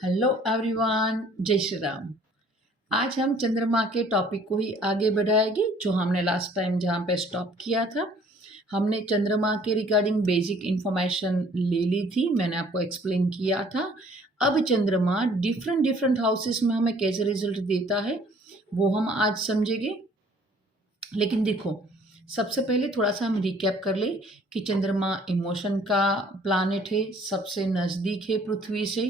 Hello everyone, जय श्री राम। आज हम चंद्रमा के टॉपिक को ही आगे बढ़ाएंगे जो हमने लास्ट टाइम जहाँ पे स्टॉप किया था। हमने चंद्रमा के रिगार्डिंग बेसिक इंफॉर्मेशन ले ली थी, मैंने आपको एक्सप्लेन किया था। अब चंद्रमा डिफरेंट डिफरेंट हाउसेस में हमें कैसे रिजल्ट देता है वो हम आज समझेंगे। लेकिन देखो, सबसे पहले थोड़ा सा हम रिकैप कर ले कि चंद्रमा इमोशन का प्लानेट है, सबसे नज़दीक है पृथ्वी से,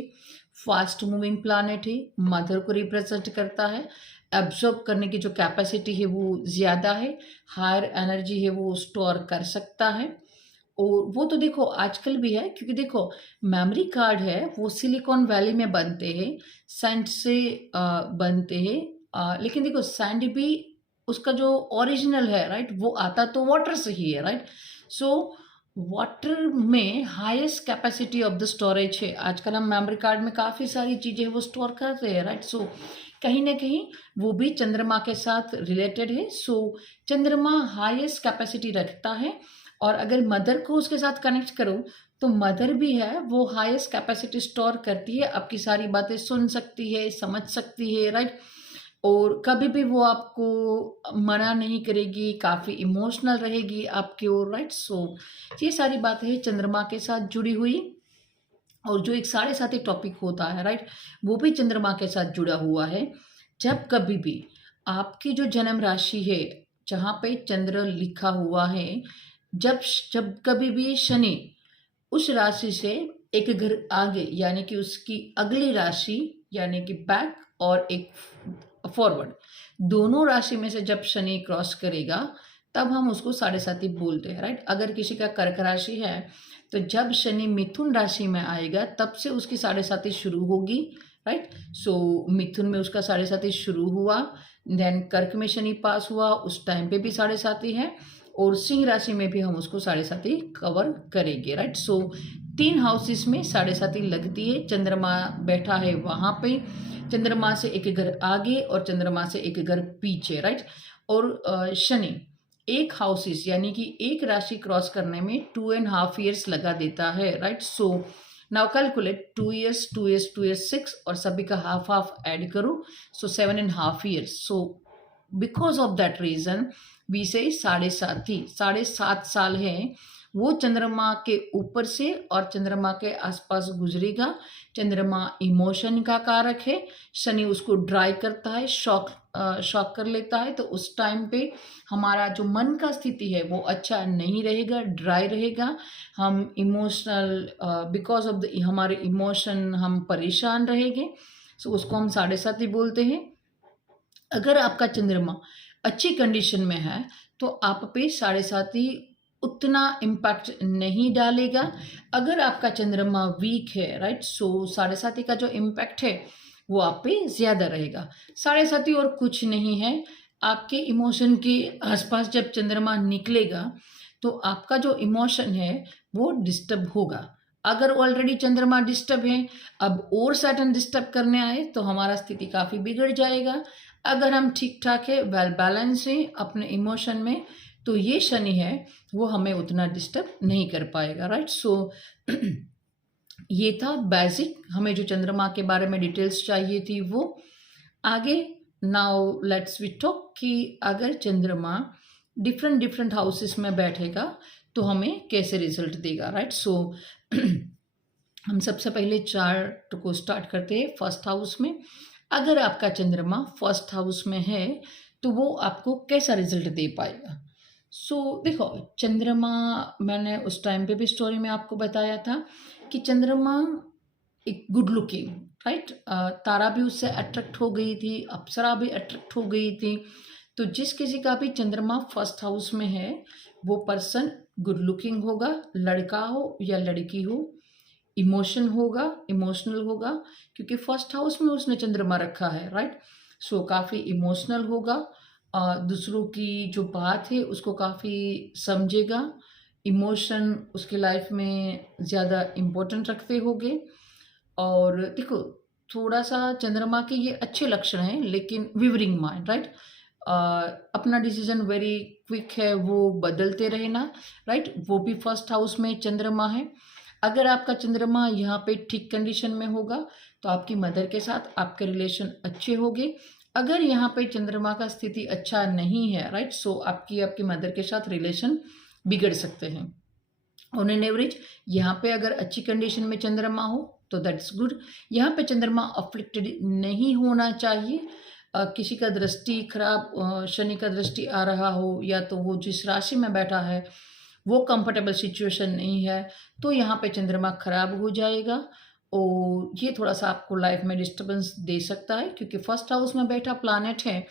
फास्ट मूविंग प्लानेट है, मदर को रिप्रेजेंट करता है, एब्जॉर्ब करने की जो कैपेसिटी है वो ज़्यादा है, हायर एनर्जी है वो स्टोर कर सकता है। और वो तो देखो आजकल भी है, क्योंकि देखो मेमोरी कार्ड है वो सिलिकॉन वैली में बनते हैं, सैंड से बनते हैं। लेकिन देखो सैंड भी उसका जो ओरिजिनल है राइट, वो आता तो वाटर से ही है राइट। सो वाटर में highest capacity of the storage है। आजकल हम मेमोरी कार्ड में काफ़ी सारी चीज़ें वो स्टोर करते हैं राइट। सो कहीं ना कहीं वो भी चंद्रमा के साथ रिलेटेड है। सो चंद्रमा हाईएस्ट कैपेसिटी रखता है, और अगर मदर को उसके साथ कनेक्ट करो तो मदर भी है वो हाईएस्ट कैपेसिटी स्टोर करती है, आपकी सारी बातें सुन सकती है, समझ सकती है राइट। और कभी भी वो आपको मना नहीं करेगी, काफ़ी इमोशनल रहेगी आपकी ओर राइट। सो ये सारी बातें हैं चंद्रमा के साथ जुड़ी हुई। और जो एक साढ़े साथी टॉपिक होता है राइट, वो भी चंद्रमा के साथ जुड़ा हुआ है। जब कभी भी आपकी जो जन्म राशि है जहाँ पे चंद्र लिखा हुआ है, जब जब कभी भी शनि उस राशि से एक घर आगे यानी कि उसकी अगली राशि यानी कि बैक और एक फॉरवर्ड, दोनों राशि में से जब शनि क्रॉस करेगा तब हम उसको साढ़े साथी बोलते हैं राइट। अगर किसी का कर्क राशि है तो जब शनि मिथुन राशि में आएगा तब से उसकी साढ़े साथी शुरू होगी राइट। सो मिथुन में उसका साढ़े साथी शुरू हुआ, देन कर्क में शनि पास हुआ, उस टाइम पे भी साढ़े साथी है, और सिंह राशि में भी हम उसको साढ़े साथी कवर करेंगे राइट। सो 3 हाउसेस में साढ़े साथी लगती है। चंद्रमा बैठा है वहाँ पे, चंद्रमा से एक घर आगे और चंद्रमा से एक घर पीछे राइट। और शनि एक हाउसेस यानी कि एक राशि क्रॉस करने में 2.5 years लगा देता है right. So now calculate 2 years 2 years 2 years 6, और सभी का हाफ हाफ ऐड करो, so 7.5 years। So because of that reason we say साढ़े सात साल है वो चंद्रमा के ऊपर से और चंद्रमा के आसपास गुजरेगा। चंद्रमा इमोशन का कारक है, शनि उसको ड्राई करता है, शॉक कर लेता है, तो उस टाइम पे हमारा जो मन का स्थिति है वो अच्छा नहीं रहेगा, ड्राई रहेगा। हम इमोशनल बिकॉज ऑफ द हमारे इमोशन हम परेशान रहेंगे। सो उसको हम साढ़े सात ही बोलते हैं। अगर आपका चंद्रमा अच्छी कंडीशन में है तो आप पे साढ़े सात ही उतना इम्पैक्ट नहीं डालेगा। अगर आपका चंद्रमा वीक है राइट, सो साढ़े साथी का जो इम्पैक्ट है वो आप पे ज़्यादा रहेगा। साढ़े साथी और कुछ नहीं है, आपके इमोशन के आसपास जब चंद्रमा निकलेगा तो आपका जो इमोशन है वो डिस्टर्ब होगा। अगर ऑलरेडी चंद्रमा डिस्टर्ब है, अब और सैटर्न डिस्टर्ब करने आए तो हमारा स्थिति काफ़ी बिगड़ जाएगा। अगर हम ठीक ठाक है, वेल बैलेंस है अपने इमोशन में, तो ये शनि है वो हमें उतना डिस्टर्ब नहीं कर पाएगा राइट। सो ये था बेसिक, हमें जो चंद्रमा के बारे में डिटेल्स चाहिए थी वो। आगे नाउ लेट्स वी टॉक कि अगर चंद्रमा डिफरेंट डिफरेंट हाउसेस में बैठेगा तो हमें कैसे रिजल्ट देगा राइट। सो हम सबसे पहले चार्ट को स्टार्ट करते हैं फर्स्ट हाउस में। अगर आपका चंद्रमा फर्स्ट हाउस में है तो वो आपको कैसा रिजल्ट दे पाएगा। सो देखो, चंद्रमा मैंने उस टाइम पे भी स्टोरी में आपको बताया था कि चंद्रमा एक गुड लुकिंग राइट, तारा भी उससे अट्रैक्ट हो गई थी, अप्सरा भी अट्रैक्ट हो गई थी। तो जिस किसी का भी चंद्रमा फर्स्ट हाउस में है वो पर्सन गुड लुकिंग होगा, लड़का हो या लड़की हो, इमोशनल होगा, क्योंकि फर्स्ट हाउस में उसने चंद्रमा रखा है राइट। सो काफ़ी इमोशनल होगा, दूसरों की जो बात है उसको काफ़ी समझेगा, इमोशन उसके लाइफ में ज़्यादा इम्पोर्टेंट रखते होंगे। और देखो, थोड़ा सा चंद्रमा के ये अच्छे लक्षण हैं, लेकिन विवरिंग माइंड राइट, अपना डिसीजन वेरी क्विक है, वो बदलते रहना राइट, वो भी फर्स्ट हाउस में चंद्रमा है। अगर आपका चंद्रमा यहाँ पे ठीक कंडीशन में होगा तो आपकी मदर के साथ आपके रिलेशन अच्छे होंगे। अगर यहाँ पे चंद्रमा का स्थिति अच्छा नहीं है, राइट, सो आपकी मदर के साथ रिलेशन बिगड़ सकते हैं। ऑन एन एवरेज यहाँ पे अगर अच्छी कंडीशन में चंद्रमा हो तो दैट्स गुड। यहाँ पे चंद्रमा अफ्लिक्टेड नहीं होना चाहिए। किसी का दृष्टि खराब, शनि का दृष्टि आ रहा हो, या तो वो जिस राशि में बैठा है वो कंफर्टेबल सिचुएशन नहीं है, तो यहाँ पे चंद्रमा खराब हो जाएगा और ये थोड़ा सा आपको लाइफ में डिस्टर्बेंस दे सकता है, क्योंकि फर्स्ट हाउस में बैठा प्लैनेट है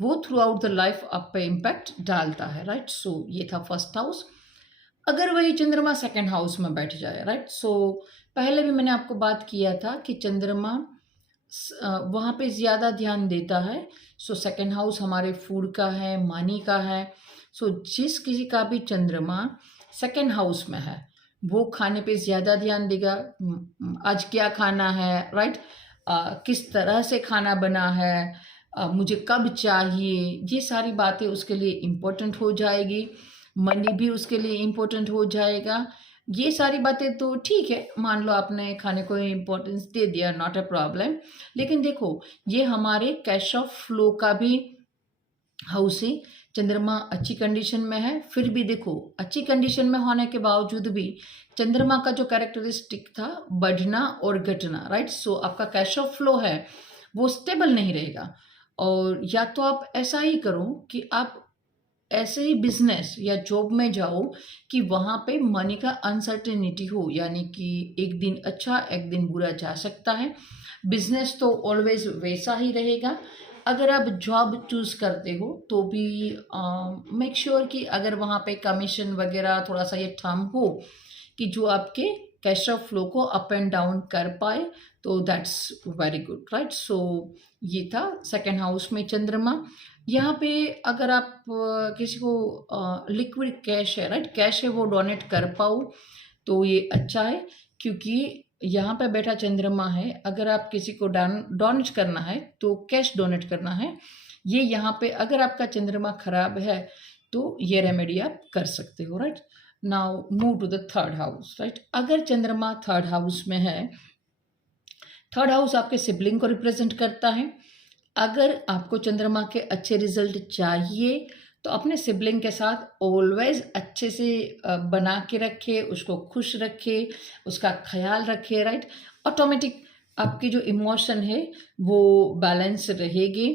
वो थ्रू आउट द लाइफ आप पे इम्पैक्ट डालता है, राइट। सो ये था फर्स्ट हाउस। अगर वही चंद्रमा सेकंड हाउस में बैठ जाए, राइट, सो पहले भी मैंने आपको बात किया था कि चंद्रमा वहाँ पे ज़्यादा ध्यान देता है। सो सेकंड हाउस हमारे फूड का है, मनी का है। सो जिस किसी का भी चंद्रमा सेकंड हाउस में है वो खाने पे ज़्यादा ध्यान देगा। आज क्या खाना है, राइट, किस तरह से खाना बना है, मुझे कब चाहिए, ये सारी बातें उसके लिए इम्पोर्टेंट हो जाएगी। मनी भी उसके लिए इम्पोर्टेंट हो जाएगा। ये सारी बातें तो ठीक है, मान लो आपने खाने को इम्पोर्टेंस दे दिया, नॉट अ प्रॉब्लम। लेकिन देखो ये हमारे कैश ऑफ फ्लो का भी हाउस है। चंद्रमा अच्छी कंडीशन में है, फिर भी देखो अच्छी कंडीशन में होने के बावजूद भी चंद्रमा का जो कैरेक्टरिस्टिक था बढ़ना और घटना, राइट। सो आपका कैश ऑफ फ्लो है वो स्टेबल नहीं रहेगा। और या तो आप ऐसा ही करो कि आप ऐसे ही बिजनेस या जॉब में जाओ कि वहाँ पे मनी का अनसर्टेनिटी हो, यानी कि एक दिन अच्छा एक दिन बुरा जा सकता है। बिजनेस तो ऑलवेज वैसा ही रहेगा। अगर आप जॉब चूज़ करते हो तो भी मेक श्योर कि अगर वहाँ पे कमीशन वगैरह थोड़ा सा ये थम हो कि जो आपके कैश ऑफ फ्लो को अप एंड डाउन कर पाए, तो that's very good, right. So ये था सेकंड हाउस में चंद्रमा। यहाँ पे अगर आप किसी को लिक्विड कैश है, राइट, कैश है वो डोनेट कर पाओ तो ये अच्छा है, क्योंकि यहाँ पे बैठा चंद्रमा है। अगर आप किसी को डोनेट करना है तो कैश डोनेट करना है। ये यहाँ पे अगर आपका चंद्रमा खराब है तो ये रेमेडी आप कर सकते हो, right. Now move to the third house, right. अगर चंद्रमा थर्ड हाउस में है, थर्ड हाउस आपके सिबलिंग को रिप्रेजेंट करता है। अगर आपको चंद्रमा के अच्छे रिजल्ट चाहिए तो अपने सिबलिंग के साथ ऑलवेज अच्छे से बना के रखे, उसको खुश रखे, उसका ख्याल रखे, राइट। ऑटोमेटिक आपकी जो इमोशन है वो बैलेंस रहेगी।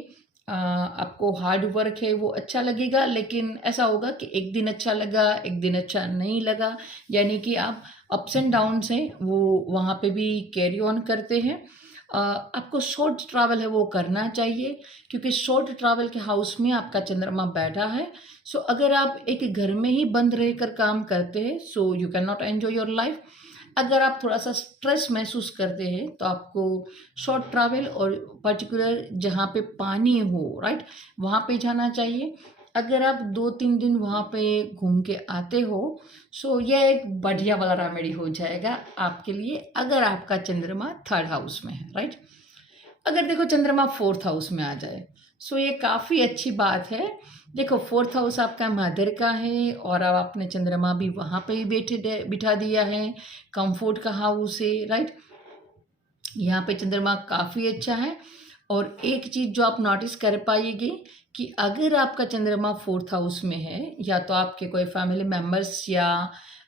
आपको हार्ड वर्क है वो अच्छा लगेगा, लेकिन ऐसा होगा कि एक दिन अच्छा लगा एक दिन अच्छा नहीं लगा, यानी कि आप अप्स एंड डाउन्स हैं वो वहाँ पे भी कैरी ऑन करते हैं। आपको शॉर्ट ट्रैवल है वो करना चाहिए, क्योंकि शॉर्ट ट्रैवल के हाउस में आपका चंद्रमा बैठा है। सो अगर आप एक घर में ही बंद रहकर काम करते हैं so you can not enjoy your life. अगर आप थोड़ा सा स्ट्रेस महसूस करते हैं तो आपको शॉर्ट ट्रैवल और पर्टिकुलर जहाँ पे पानी हो, राइट, वहाँ पे जाना चाहिए। अगर आप 2-3 दिन वहाँ पे घूम के आते हो सो यह एक बढ़िया वाला रेमेडी हो जाएगा आपके लिए, अगर आपका चंद्रमा थर्ड हाउस में है, राइट। अगर देखो चंद्रमा फोर्थ हाउस में आ जाए सो ये काफ़ी अच्छी बात है। देखो फोर्थ हाउस आपका मदर का है और अब आपने चंद्रमा भी वहाँ पे ही बिठा दिया है, कंफर्ट का हाउस है, राइट। यहाँ पे चंद्रमा काफ़ी अच्छा है। और एक चीज़ जो आप नोटिस कर पाइएगी कि अगर आपका चंद्रमा फोर्थ हाउस में है, या तो आपके कोई फैमिली मेम्बर्स या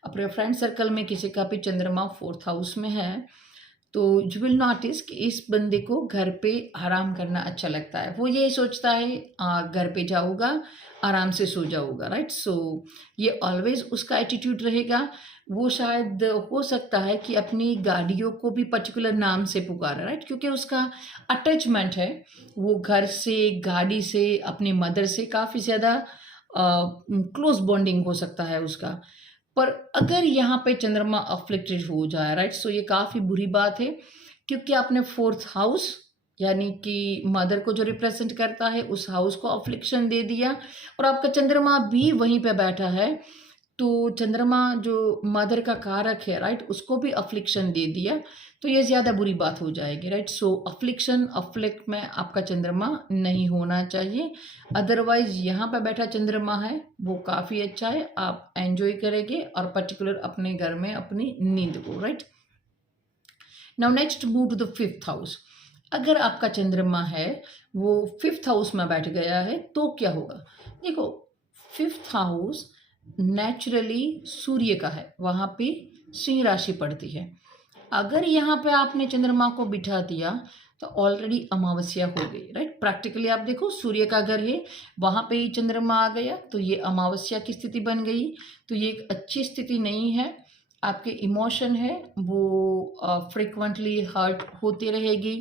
अपने फ्रेंड सर्कल में किसी का भी चंद्रमा फोर्थ हाउस में है, तो यू विल नोटिस कि इस बंदे को घर पे आराम करना अच्छा लगता है। वो यही सोचता है घर पे जाऊँगा आराम से सो जाऊँगा, राइट। सो ये ऑलवेज उसका एटीट्यूड रहेगा। वो शायद हो सकता है कि अपनी गाड़ियों को भी पर्टिकुलर नाम से पुकारे, राइट, क्योंकि उसका अटैचमेंट है वो घर से, गाड़ी से, अपनी मदर से काफ़ी ज़्यादा क्लोज बॉन्डिंग हो सकता है उसका। पर अगर यहाँ पे चंद्रमा अफ्लिक्टेड हो जाए, राइट, सो ये काफ़ी बुरी बात है, क्योंकि आपने फोर्थ हाउस यानी कि मदर को जो रिप्रेजेंट करता है उस हाउस को अफ्लिक्शन दे दिया और आपका चंद्रमा भी वहीं पे बैठा है। तो चंद्रमा जो मदर का कारक है, राइट, उसको भी अफ्लिक्शन दे दिया, तो ये ज़्यादा बुरी बात हो जाएगी, राइट। सो अफ्लिक्ट में आपका चंद्रमा नहीं होना चाहिए। अदरवाइज यहाँ पर बैठा चंद्रमा है वो काफ़ी अच्छा है, आप एंजॉय करेंगे और पर्टिकुलर अपने घर में अपनी नींद को, right. Now next move to the 5th house. अगर आपका चंद्रमा है वो 5th हाउस में बैठ गया है तो क्या होगा? देखो, 5th हाउस नेचुरली सूर्य का है, वहाँ पे सिंह राशि पड़ती है। अगर यहाँ पे आपने चंद्रमा को बिठा दिया तो ऑलरेडी अमावस्या हो गई, राइट। प्रैक्टिकली आप देखो, सूर्य का घर है, वहाँ पे ही चंद्रमा आ गया तो ये अमावस्या की स्थिति बन गई। तो ये एक अच्छी स्थिति नहीं है। आपके इमोशन है वो फ्रिक्वेंटली हर्ट होते रहेगी।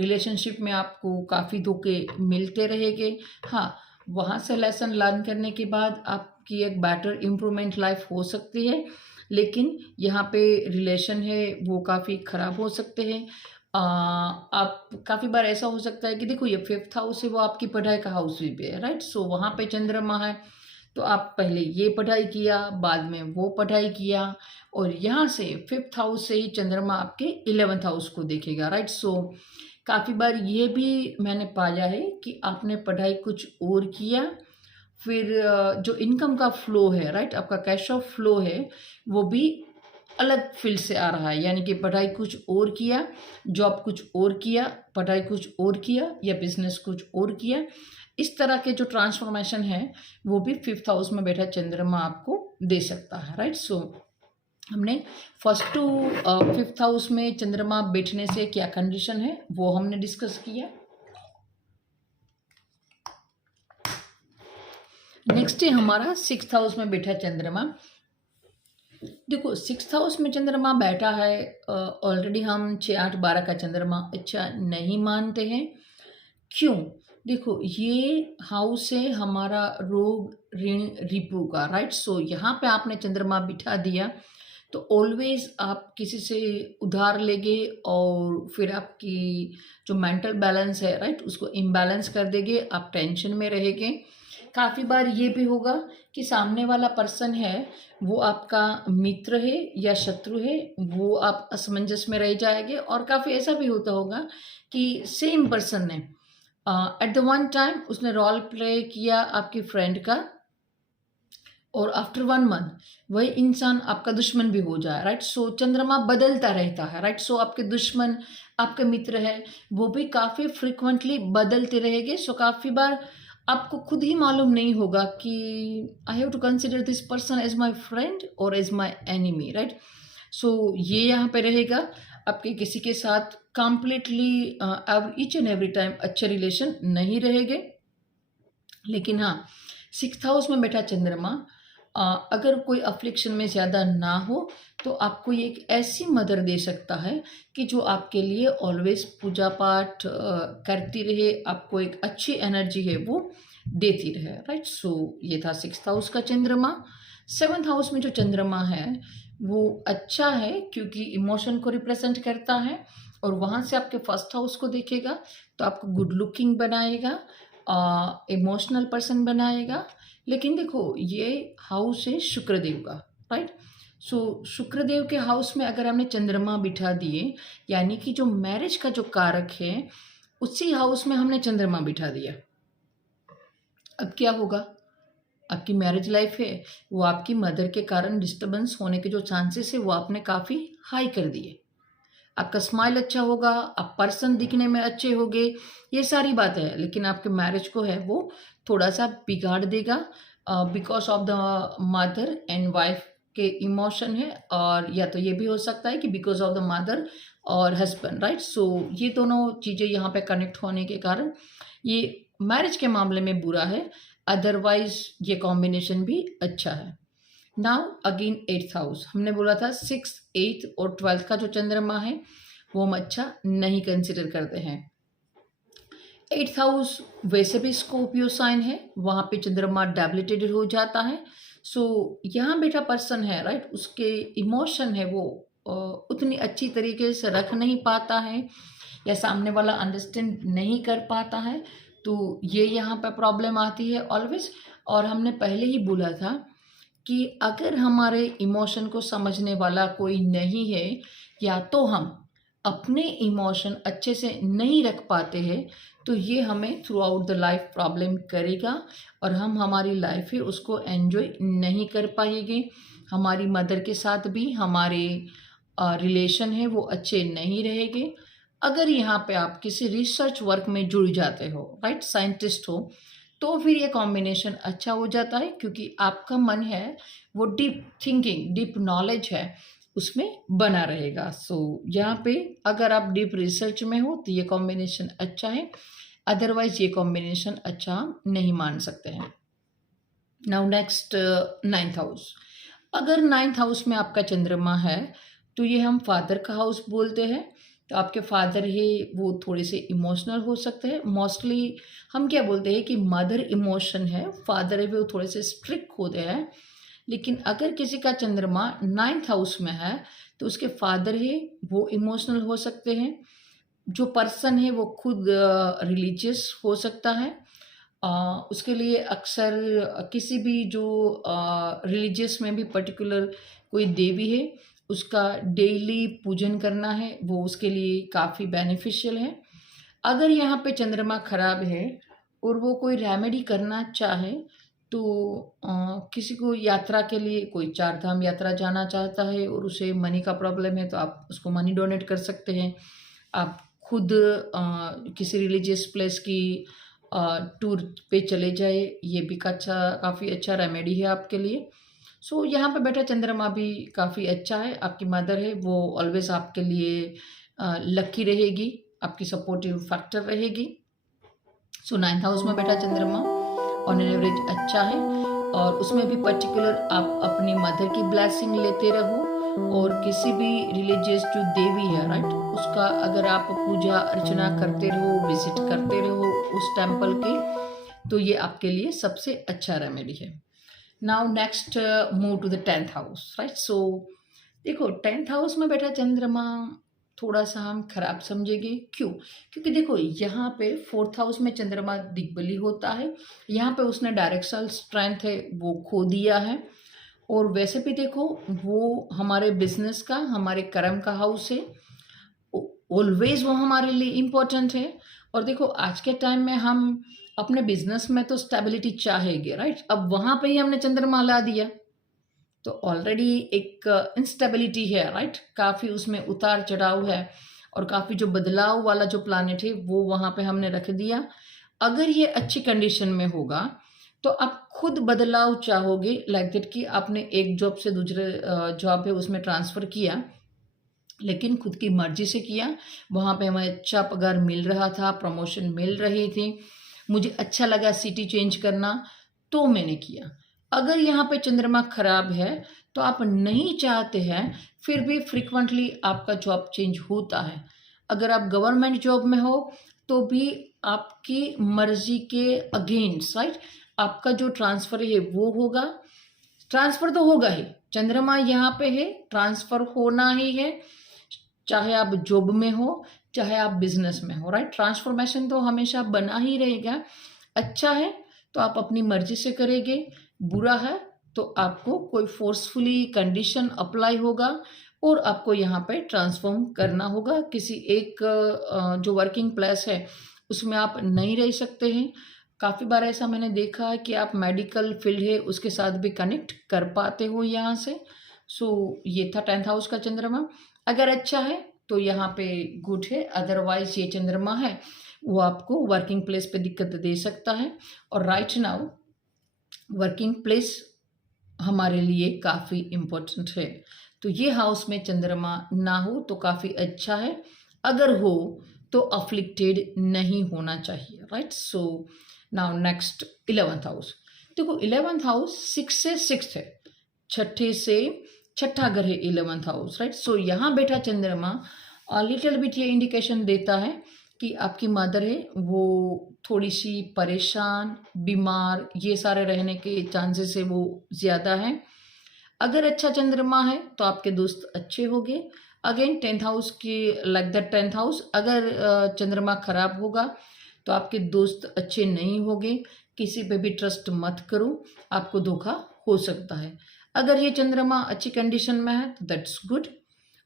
रिलेशनशिप में आपको काफ़ी धोखे मिलते रहेंगे। हाँ, वहाँ से लेसन लर्न करने के बाद आपकी एक बेटर इम्प्रूवमेंट लाइफ हो सकती है, लेकिन यहाँ पे रिलेशन है वो काफ़ी ख़राब हो सकते हैं। आप काफ़ी बार ऐसा हो सकता है कि देखो, ये 5th हाउस है वो आपकी पढ़ाई का हाउस भी है, राइट। सो वहाँ पे चंद्रमा है तो आप पहले ये पढ़ाई किया, बाद में वो पढ़ाई किया, और यहाँ से 5th हाउस से ही चंद्रमा आपके 11th हाउस को देखेगा, राइट। सो काफ़ी बार ये भी मैंने पाया है कि आपने पढ़ाई कुछ और किया, फिर जो इनकम का फ्लो है, राइट, आपका कैश ऑफ फ्लो है वो भी अलग फील्ड से आ रहा है। यानी कि पढ़ाई कुछ और किया, जॉब कुछ और किया, पढ़ाई कुछ और किया, या बिजनेस कुछ और किया। इस तरह के जो ट्रांसफॉर्मेशन है वो भी 5th हाउस में बैठा चंद्रमा आपको दे सकता है, राइट। सो हमने 1st to 5th हाउस में चंद्रमा बैठने से क्या कंडीशन है वो हमने डिस्कस किया। नेक्स्ट है हमारा 6th हाउस में बैठा चंद्रमा। देखो, 6th हाउस में चंद्रमा बैठा है, ऑलरेडी हम 6, 8, 12 का चंद्रमा अच्छा नहीं मानते हैं। क्यों? देखो, ये हाउस है हमारा रोग, ऋण, रिपू का, राइट। सो यहाँ पे आपने चंद्रमा बिठा दिया तो ऑलवेज आप किसी से उधार लेंगे और फिर आपकी जो मेंटल बैलेंस है, राइट, उसको इम्बैलेंस कर देंगे, आप टेंशन में रहेंगे। काफ़ी बार ये भी होगा कि सामने वाला पर्सन है वो आपका मित्र है या शत्रु है, वो आप असमंजस में रह जाएंगे। और काफ़ी ऐसा भी होता होगा कि सेम पर्सन ने एट द वन टाइम उसने रोल प्ले किया आपकी फ्रेंड का, और आफ्टर 1 मंथ वही इंसान आपका दुश्मन भी हो जाए, राइट। सो चंद्रमा बदलता रहता है, राइट। सो आपके दुश्मन, आपके मित्र है, वो भी काफ़ी फ्रिक्वेंटली बदलते रहेंगे। सो काफ़ी बार आपको खुद ही मालूम नहीं होगा कि I have to consider this person as my friend और as my enemy, right. So ये यहाँ पे रहेगा। आपके किसी के साथ completely each and every time अच्छे रिलेशन नहीं रहेंगे। लेकिन हाँ, 6th हाउस में बैठा चंद्रमा अगर कोई अफ्लिक्शन में ज़्यादा ना हो तो आपको ये एक ऐसी मदर दे सकता है कि जो आपके लिए ऑलवेज पूजा पाठ करती रहे, आपको एक अच्छी एनर्जी है वो देती रहे, राइट। सो ये था 6th हाउस का चंद्रमा। 7th हाउस में जो चंद्रमा है वो अच्छा है क्योंकि इमोशन को रिप्रेजेंट करता है, और वहाँ से आपके 1st हाउस को देखेगा तो आपको गुड लुकिंग बनाएगा, इमोशनल पर्सन बनाएगा। लेकिन देखो, ये हाउस है शुक्रदेव का, राइट। सो शुक्रदेव के हाउस में अगर हमने चंद्रमा बिठा दिए, यानी कि जो मैरिज का जो कारक है उसी हाउस में हमने चंद्रमा बिठा दिया, अब क्या होगा? आपकी मैरिज लाइफ है वो आपकी मदर के कारण डिस्टर्बेंस होने के जो चांसेस है वो आपने काफ़ी हाई कर दिए। आपका स्माइल अच्छा होगा, आप पर्सन दिखने में अच्छे होंगे, ये सारी बातें हैं, लेकिन आपके मैरिज को है वो थोड़ा सा बिगाड़ देगा because of the mother and wife के इमोशन है, और या तो ये भी हो सकता है कि बिकॉज ऑफ द मदर और हस्बैंड, राइट। सो ये दोनों चीज़ें यहाँ पे कनेक्ट होने के कारण ये मैरिज के मामले में बुरा है, अदरवाइज ये कॉम्बिनेशन भी अच्छा है। नाउ अगेन 8th हाउस, हमने बोला था 6th, 8th और 12th का जो चंद्रमा है वो हम अच्छा नहीं कंसिडर करते हैं। 8th हाउस वैसे भी स्कॉर्पियो साइन है, वहाँ पे चंद्रमा डेबिलिटेटेड हो जाता है। सो यहाँ बैठा पर्सन है, राइट, उसके इमोशन है वो उतनी अच्छी तरीके से रख नहीं पाता है या सामने वाला अंडरस्टैंड नहीं कर पाता है, तो ये यहाँ पर प्रॉब्लम आती है ऑलवेज। और हमने पहले ही बोला था कि अगर हमारे इमोशन को समझने वाला कोई नहीं है, या तो हम अपने इमोशन अच्छे से नहीं रख पाते हैं, तो ये हमें through out the life problem करेगा और हम हमारी लाइफ है उसको एंजॉय नहीं कर पाएंगे। हमारी मदर के साथ भी हमारे रिलेशन है वो अच्छे नहीं रहेंगे। अगर यहाँ पे आप किसी रिसर्च वर्क में जुड़ जाते हो, राइट, साइंटिस्ट हो, तो फिर ये कॉम्बिनेशन अच्छा हो जाता है, क्योंकि आपका मन है वो डीप थिंकिंग, डीप नॉलेज है उसमें बना रहेगा। सो यहाँ पे अगर आप डीप रिसर्च में हो तो ये कॉम्बिनेशन अच्छा है, अदरवाइज ये कॉम्बिनेशन अच्छा नहीं मान सकते हैं। Now next, 9th house. अगर 9th हाउस में आपका चंद्रमा है तो ये हम फादर का हाउस बोलते हैं। तो आपके फादर ही वो थोड़े से इमोशनल हो सकते हैं। मोस्टली हम क्या बोलते हैं कि मदर इमोशन है, फादर है वो थोड़े से स्ट्रिक्ट होते हैं। लेकिन अगर किसी का चंद्रमा 9th हाउस में है तो उसके फादर है वो इमोशनल हो सकते हैं। जो पर्सन है वो खुद रिलीजियस हो सकता है। उसके लिए अक्सर किसी भी जो रिलीजियस में भी पर्टिकुलर कोई देवी है उसका डेली पूजन करना है, वो उसके लिए काफ़ी बेनिफिशियल है। अगर यहाँ पे चंद्रमा खराब है और वो कोई रेमेडी करना चाहे तो किसी को यात्रा के लिए, कोई 4 धाम यात्रा जाना चाहता है और उसे मनी का प्रॉब्लम है तो आप उसको मनी डोनेट कर सकते हैं। आप खुद किसी रिलीजियस प्लेस की टूर पे चले जाए, ये भी काफ़ी अच्छा रेमेडी है आपके लिए। सो यहाँ पे बैठा चंद्रमा भी काफ़ी अच्छा है। आपकी मदर है वो ऑलवेज आपके लिए लकी रहेगी, आपकी सपोर्टिव फैक्टर रहेगी। सो 9th हाउस में बैठा चंद्रमा ऑन एन एवरेज अच्छा है, और उसमें भी पर्टिकुलर आप अपनी मदर की ब्लेसिंग लेते रहो, और किसी भी रिलीजियस जो देवी है, राइट, उसका अगर आप पूजा अर्चना करते रहो, विजिट करते रहो उस टेम्पल की, तो ये आपके लिए सबसे अच्छा रेमेडी है। Now next, move to the 10th house, right. So देखो 10th हाउस में बैठा चंद्रमा थोड़ा सा हम खराब समझेंगे। क्यों? क्योंकि देखो यहाँ पे 4th हाउस में चंद्रमा दिग्बली होता है, यहाँ पे उसने डायरेक्शनल स्ट्रेंथ है वो खो दिया है। और वैसे भी देखो वो हमारे बिजनेस का, हमारे कर्म का हाउस है, ऑलवेज वो हमारे लिए इम्पोर्टेंट है। और देखो आज के टाइम में हम अपने बिजनेस में तो स्टेबिलिटी चाहेंगे, राइट। अब वहाँ पे ही हमने चंद्रमा ला दिया तो ऑलरेडी एक इंस्टेबिलिटी है, राइट, काफ़ी उसमें उतार चढ़ाव है, और काफ़ी जो बदलाव वाला जो प्लानिट है वो वहाँ पे हमने रख दिया। अगर ये अच्छी कंडीशन में होगा तो आप खुद बदलाव चाहोगे, लाइक दैट कि आपने एक जॉब से दूसरे जॉब है उसमें ट्रांसफ़र किया, लेकिन खुद की मर्जी से किया। वहाँ पे हमें अच्छा पगार मिल रहा था, प्रमोशन मिल रही थी, मुझे अच्छा लगा सिटी चेंज करना, तो मैंने किया। अगर यहाँ पे चंद्रमा खराब है तो आप नहीं चाहते हैं, फिर भी फ्रिक्वेंटली आपका जॉब चेंज होता है। अगर आप गवर्नमेंट जॉब में हो तो भी आपकी मर्जी के अगेंस्ट, राइट, आपका जो ट्रांसफ़र है वो होगा। ट्रांसफ़र तो होगा ही, चंद्रमा यहाँ पे है, ट्रांसफ़र होना ही है, चाहे आप जॉब में हो चाहे आप बिजनेस में हो, राइट। ट्रांसफॉर्मेशन तो हमेशा बना ही रहेगा। अच्छा है तो आप अपनी मर्जी से करेंगे, बुरा है तो आपको कोई फोर्सफुली कंडीशन अप्लाई होगा और आपको यहाँ पे ट्रांसफॉर्म करना होगा। किसी एक जो वर्किंग प्लेस है उसमें आप नहीं रह सकते हैं। काफ़ी बार ऐसा मैंने देखा है कि आप मेडिकल फील्ड है उसके साथ भी कनेक्ट कर पाते हो यहाँ से। सो ये था 10th हाउस का चंद्रमा। अगर अच्छा है तो यहाँ पे गुड है, अदरवाइज ये चंद्रमा है वो आपको वर्किंग प्लेस पे दिक्कत दे सकता है। और राइट नाउ वर्किंग प्लेस हमारे लिए काफ़ी इम्पोर्टेंट है, तो ये हाउस में चंद्रमा ना हो तो काफ़ी अच्छा है, अगर हो तो अफ्लिक्टेड नहीं होना चाहिए, right. So now next 11th house. देखो 11th हाउस 6 से 6 है, छठे से छठा घर है 11th हाउस, राइट। सो यहाँ बैठा चंद्रमा लिटिल बिट ये इंडिकेशन देता है कि आपकी मदर है वो थोड़ी सी परेशान, बीमार, ये सारे रहने के चांसेस है वो ज़्यादा है। अगर अच्छा चंद्रमा है तो आपके दोस्त अच्छे होंगे। अगेन 10th हाउस की लाइक दैट 10th हाउस, अगर चंद्रमा खराब होगा तो आपके दोस्त अच्छे नहीं होंगे। किसी पे भी ट्रस्ट मत करो, आपको धोखा हो सकता है। अगर ये चंद्रमा अच्छी कंडीशन में है तो दैट्स गुड।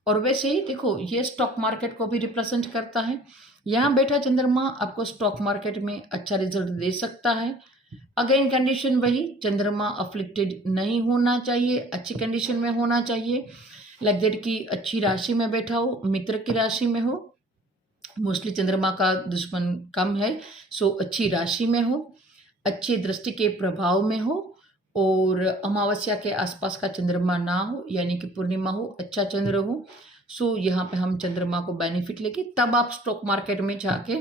और वैसे ही देखो, ये स्टॉक मार्केट को भी रिप्रेजेंट करता है। यहाँ बैठा चंद्रमा आपको स्टॉक मार्केट में अच्छा रिजल्ट दे सकता है। अगेन कंडीशन वही, चंद्रमा अफ्लिक्टेड नहीं होना चाहिए, अच्छी कंडीशन में होना चाहिए। लाइक दैट कि अच्छी राशि में बैठा हो, मित्र की राशि में हो। मोस्टली चंद्रमा का दुश्मन कम है, सो अच्छी राशि में हो, अच्छी दृष्टि के प्रभाव में हो, और अमावस्या के आसपास का चंद्रमा ना हो, यानी कि पूर्णिमा हो, अच्छा चंद्र हो। सो यहाँ पे हम चंद्रमा को बेनिफिट लेके तब आप स्टॉक मार्केट में जाके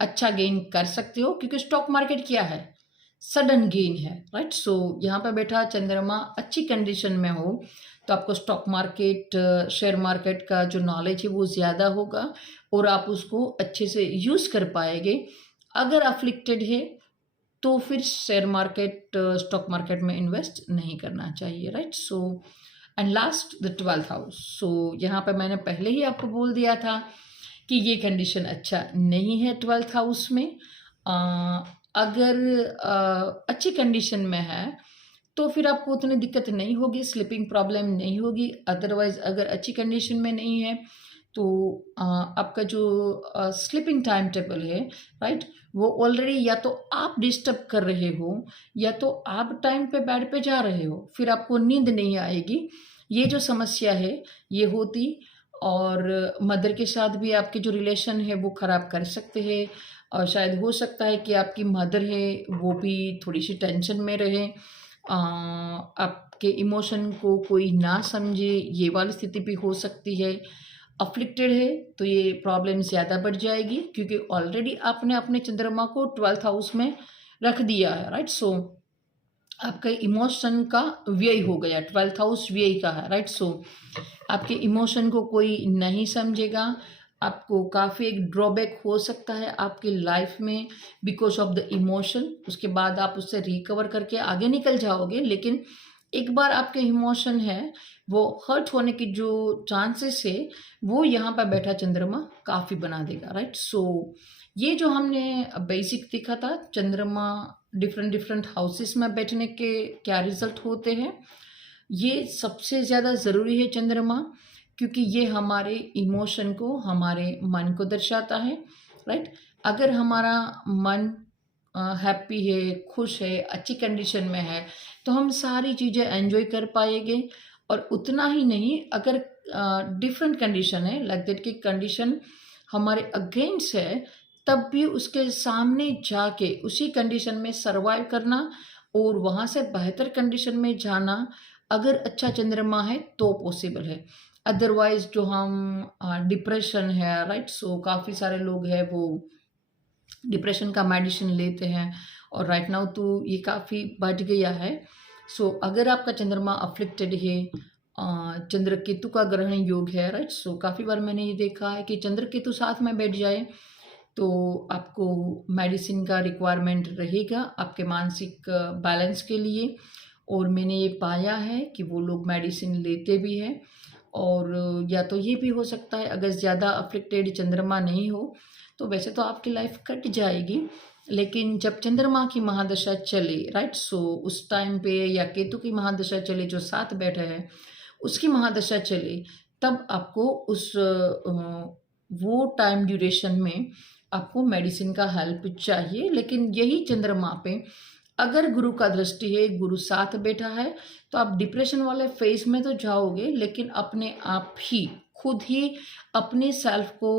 अच्छा गेन कर सकते हो, क्योंकि स्टॉक मार्केट क्या है, सडन गेन है, राइट। सो यहाँ पे बैठा चंद्रमा अच्छी कंडीशन में हो तो आपको स्टॉक मार्केट, शेयर मार्केट का जो नॉलेज है वो ज़्यादा होगा और आप उसको अच्छे से यूज़ कर पाएंगे। अगर अफ्लिक्टेड है तो फिर शेयर मार्केट, स्टॉक मार्केट में इन्वेस्ट नहीं करना चाहिए, right. So and last the 12th house. So यहाँ पे मैंने पहले ही आपको बोल दिया था कि ये कंडीशन अच्छा नहीं है 12th हाउस में। अगर अच्छी कंडीशन में है तो फिर आपको उतनी दिक्कत नहीं होगी, स्लीपिंग प्रॉब्लम नहीं होगी। अदरवाइज अगर अच्छी कंडीशन में नहीं है तो आपका जो स्लीपिंग टाइम टेबल है, राइट, वो ऑलरेडी या तो आप डिस्टर्ब कर रहे हो या तो आप टाइम पे बेड पे जा रहे हो, फिर आपको नींद नहीं आएगी। ये जो समस्या है ये होती, और मदर के साथ भी आपके जो रिलेशन है वो ख़राब कर सकते हैं। और शायद हो सकता है कि आपकी मदर है वो भी थोड़ी सी टेंशन में रहे, आपके इमोशन को कोई ना समझे, ये वाली स्थिति भी हो सकती है। अफ्लिक्टेड है तो ये प्रॉब्लम ज़्यादा बढ़ जाएगी, क्योंकि ऑलरेडी आपने अपने चंद्रमा को 12th हाउस में रख दिया है, राइट। सो आपके इमोशन का व्यय हो गया, 12th हाउस व्यय का है, राइट। सो आपके इमोशन को कोई नहीं समझेगा, आपको काफ़ी एक ड्रॉबैक हो सकता है आपकी लाइफ में बिकॉज ऑफ द इमोशन। उसके बाद आप उससे रिकवर करके आगे निकल जाओगे, लेकिन एक बार आपके इमोशन है वो हर्ट होने की जो चांसेस है वो यहाँ पर बैठा चंद्रमा काफ़ी बना देगा, राइट। सो ये जो हमने बेसिक देखा था चंद्रमा डिफरेंट डिफरेंट हाउसेस में बैठने के क्या रिजल्ट होते हैं, ये सबसे ज़्यादा ज़रूरी है चंद्रमा, क्योंकि ये हमारे इमोशन को, हमारे मन को दर्शाता है, राइट। अगर हमारा मन हैप्पी है, खुश है, अच्छी कंडीशन में है तो हम सारी चीज़ें एंजॉय कर पाएंगे। और उतना ही नहीं, अगर डिफरेंट कंडीशन है, लाइक दैट की कंडीशन हमारे अगेंस्ट है, तब भी उसके सामने जाके उसी कंडीशन में सरवाइव करना और वहाँ से बेहतर कंडीशन में जाना, अगर अच्छा चंद्रमा है तो पॉसिबल है। अदरवाइज जो हम डिप्रेशन है, राइट, सो काफ़ी सारे लोग हैं वो डिप्रेशन का मेडिसिन लेते हैं और राइट नाउ तो ये काफ़ी बढ़ गया है। सो अगर आपका चंद्रमा अफ्लिक्टेड है, चंद्र केतु का ग्रहण योग है, राइट, सो काफ़ी बार मैंने ये देखा है कि चंद्र केतु साथ में बैठ जाए तो आपको मेडिसिन का रिक्वायरमेंट रहेगा आपके मानसिक बैलेंस के लिए। और मैंने ये पाया है कि वो लोग मेडिसिन लेते भी हैं। और या तो ये भी हो सकता है अगर ज़्यादा अफ्लिक्टेड चंद्रमा नहीं हो तो वैसे तो आपकी लाइफ कट जाएगी, लेकिन जब चंद्रमा की महादशा चले, राइट, सो उस टाइम पे, या केतु की महादशा चले जो साथ बैठा है उसकी महादशा चले, तब आपको उस वो टाइम ड्यूरेशन में आपको मेडिसिन का हेल्प चाहिए। लेकिन यही चंद्रमा पे अगर गुरु का दृष्टि है, गुरु साथ बैठा है, तो आप डिप्रेशन वाले फेज में तो जाओगे, लेकिन अपने आप ही खुद ही अपने सेल्फ को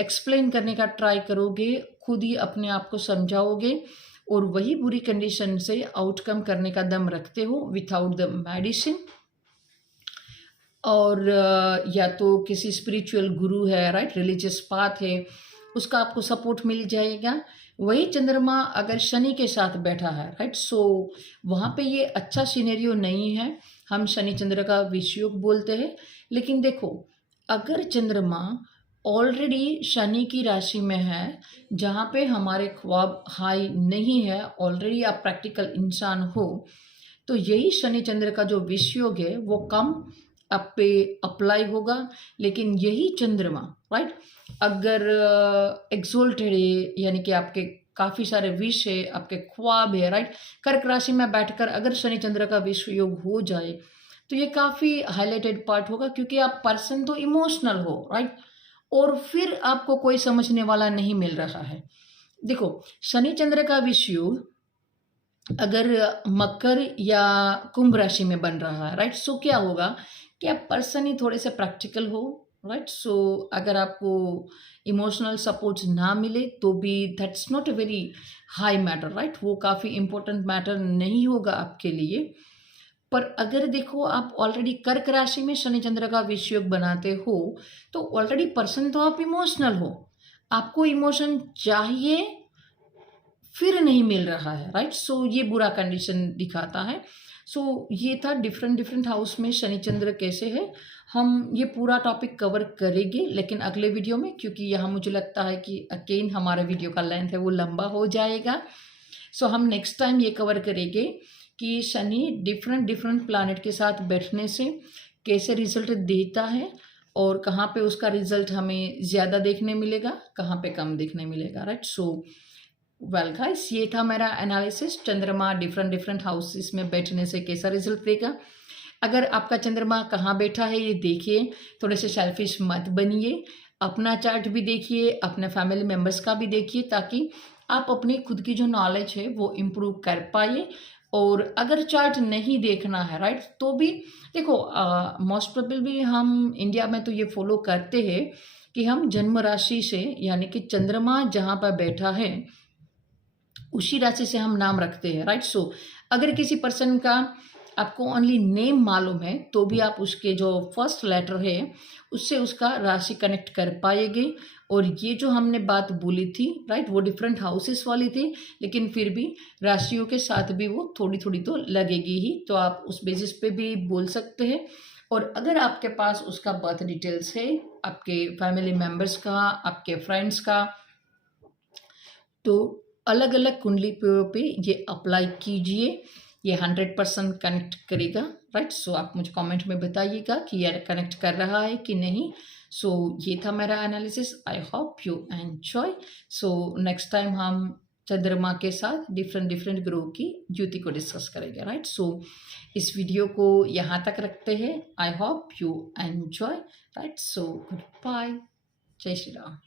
एक्सप्लेन करने का ट्राई करोगे, खुद ही अपने आप को समझाओगे और वही बुरी कंडीशन से आउटकम करने का दम रखते हो विथआउट द मेडिसिन। और या तो किसी स्पिरिचुअल गुरु है, राइट, रिलीजियस पाथ है, उसका आपको सपोर्ट मिल जाएगा। वही चंद्रमा अगर शनि के साथ बैठा है, राइट, सो वहाँ पे ये अच्छा सिनेरियो नहीं है। हम शनि चंद्र का विषयोग बोलते हैं, लेकिन देखो अगर चंद्रमा ऑलरेडी शनि की राशि में है जहाँ पे हमारे ख्वाब हाई नहीं है, ऑलरेडी आप प्रैक्टिकल इंसान हो, तो यही शनि चंद्र का जो विषयोग है वो कम आप पे अप्लाई होगा। लेकिन यही चंद्रमा, राइट, अगर एक्सोल्टेड है, यानी कि आपके काफ़ी सारे विश है, आपके ख्वाब है, राइट। कर्क राशि में बैठकर अगर शनि चंद्र का विश्व योग हो जाए तो ये काफ़ी हाईलाइटेड पार्ट होगा, क्योंकि आप पर्सन तो इमोशनल हो, राइट। और फिर आपको कोई समझने वाला नहीं मिल रहा है। देखो, शनि चंद्र का विश्व योग अगर मकर या कुंभ राशि में बन रहा है, राइट, सो क्या होगा कि आप पर्सन ही थोड़े से प्रैक्टिकल हो, राइट। सो अगर आपको इमोशनल सपोर्ट ना मिले तो भी that's not a very high matter, right. वो काफ़ी इंपॉर्टेंट मैटर नहीं होगा आपके लिए। पर अगर देखो, आप ऑलरेडी कर्क राशि में शनि चंद्र का विषय योग बनाते हो तो ऑलरेडी पर्सन तो आप इमोशनल हो, आपको इमोशन चाहिए फिर नहीं मिल रहा है, राइट। सो ये बुरा कंडीशन दिखाता है। सो ये था डिफरेंट डिफरेंट हाउस में शनि चंद्र कैसे है। हम ये पूरा टॉपिक कवर करेंगे लेकिन अगले वीडियो में, क्योंकि यहाँ मुझे लगता है कि अगेन हमारा वीडियो का लेंथ है वो लंबा हो जाएगा। सो हम नेक्स्ट टाइम ये कवर करेंगे कि शनि डिफरेंट डिफरेंट प्लैनेट के साथ बैठने से कैसे रिजल्ट देता है और कहाँ पे उसका रिजल्ट हमें ज़्यादा देखने मिलेगा, कहाँ पे कम देखने मिलेगा, राइट। सो वेल गाइस, ये था मेरा एनालिसिस, चंद्रमा डिफरेंट डिफरेंट हाउसेस में बैठने से कैसा रिजल्ट देगा। अगर आपका चंद्रमा कहाँ बैठा है ये देखिए, थोड़े से सेल्फिश मत बनिए, अपना चार्ट भी देखिए, अपने फैमिली मेम्बर्स का भी देखिए, ताकि आप अपनी खुद की जो नॉलेज है वो इम्प्रूव कर पाइए। और अगर चार्ट नहीं देखना है, राइट, तो भी देखो, मोस्ट प्रोबेबली हम इंडिया में तो ये फॉलो करते हैं कि हम जन्म राशि से, यानी कि चंद्रमा जहाँ पर बैठा है उसी राशि से हम नाम रखते हैं, राइट। सो अगर किसी पर्सन का आपको ओनली नेम मालूम है तो भी आप उसके जो फर्स्ट लेटर है उससे उसका राशि कनेक्ट कर पाएंगे। और ये जो हमने बात बोली थी, राइट, वो डिफरेंट हाउसेस वाली थी, लेकिन फिर भी राशियों के साथ भी वो थोड़ी थोड़ी तो लगेगी ही, तो आप उस बेसिस पे भी बोल सकते हैं। और अगर आपके पास उसका बर्थ डिटेल्स है, आपके फैमिली मेम्बर्स का, आपके फ्रेंड्स का, तो अलग अलग कुंडली पे ये अप्लाई कीजिए, ये 100% कनेक्ट करेगा, राइट। सो आप मुझे कमेंट में बताइएगा कि ये कनेक्ट कर रहा है कि नहीं। सो ये था मेरा analysis, I hope you enjoy. So next time हम चंद्रमा के साथ डिफरेंट डिफरेंट ग्रह की ज्योति को डिस्कस करेंगे, राइट। सो इस वीडियो को यहाँ तक रखते हैं, I hope you enjoy, right. So good bye, जय श्री राम।